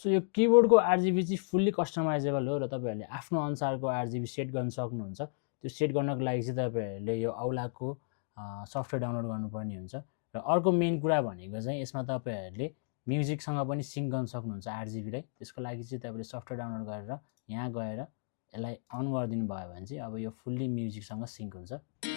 So यो किबोर्डको RGB चाहिँ fully customisable हो र तपाईँहरूले आफ्नो अनुसारको आरजिबी सेट गर्न सक्नुहुन्छ। त्यो सेट गर्नको लागि चाहिँ तपाईँहरूले यो औलाको सफ्टवेयर डाउनलोड गर्नुपर्ने हुन्छ। र अर्को मेन कुरा भनेको चाहिँ यसमा तपाईँहरूले म्युजिकसँग पनि सिङ्क गर्न सक्नुहुन्छ आरजिबीलाई। त्यसको लागि चाहिँ तपाईँले सफ्टवेयर डाउनलोड गरेर यहाँ गएर यसलाई अन गरिदिनु भयो भने चाहिँ अब यो फुल्ली म्युजिकसँग सिङ्क हुन्छ।